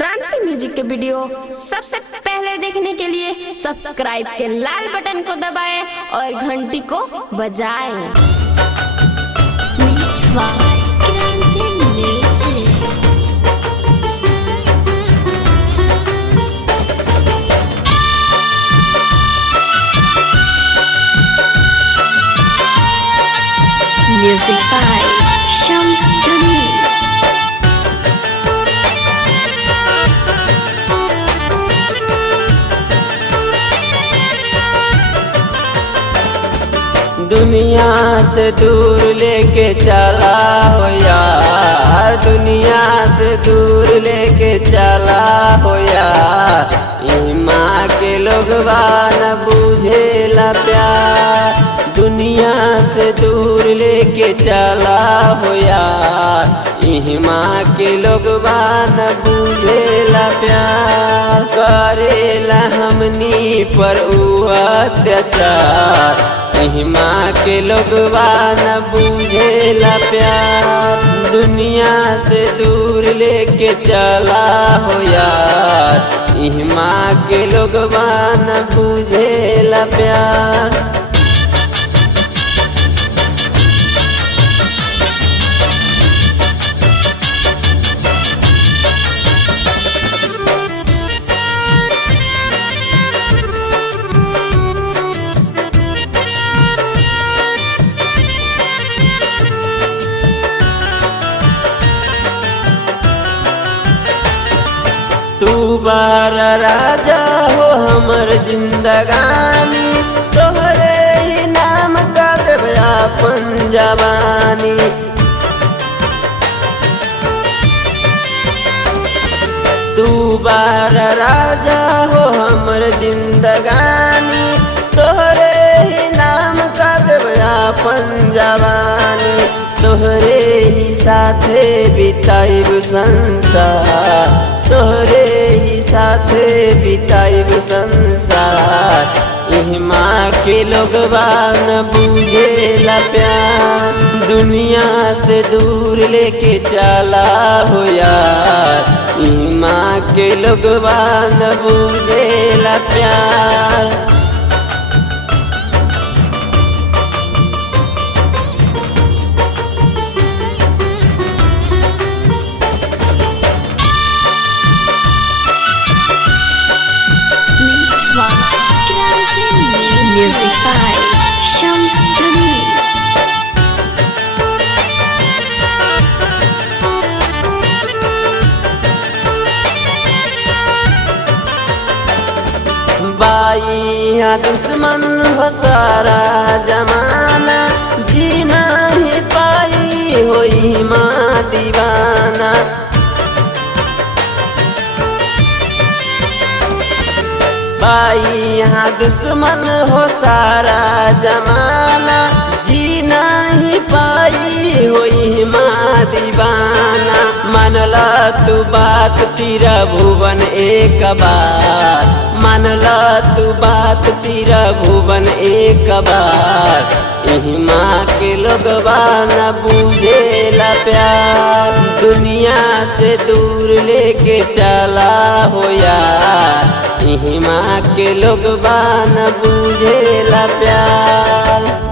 क्रांति म्यूजिक के वीडियो सबसे पहले देखने के लिए सब्सक्राइब के लाल बटन को दबाएं और घंटी को बजाएं। Music by Shams Jamil. दुनिया से दूर लेके चला हो यार, दुनिया से दूर लेके चला हो यार। माँ के लोग न बुझेला प्यार, दुनिया से दूर लेके चला हो यार। माँ के लोग न बुझेला प्यार, करेला हमनी पर अत्याचार। माँ के लोग न बुझेला प्यार, दुनिया से दूर लेके चला हो यार। माँ के लोग न बुझेला प्यार। तू बार राजा हो हमर जिंदगानी, तोहरे ही नाम का देव अपन जवानी। तू बार राजा हो हमर जिंदगानी, तोहरे ही नाम का देव अपन जवानी। तोहरे ही साथे बिताइब संसार, तोहरे ही साथे बिताइब संसार। माँ के लोग न बुझेला प्यार, दुनिया से दूर लेके चला हो यार। माँ के लोग न बुझेला प्यार। Music by Shams Jamil. बाइया दुश्मन हो सारा जमाना, जीना ही पाई होई माँ दीवाना। भाई यहाँ दुश्मन हो सारा जमाना, जीना ही पाई होई माँ दीवाना। मानला तू बात तेरा भुवन एक बार, मानला तू बात तेरा भुवन एक बार। माँ के लोग न बुझेला प्यार, दुनिया से दूर लेके चला हो यार। माँ के लोग न बुझेला प्यार।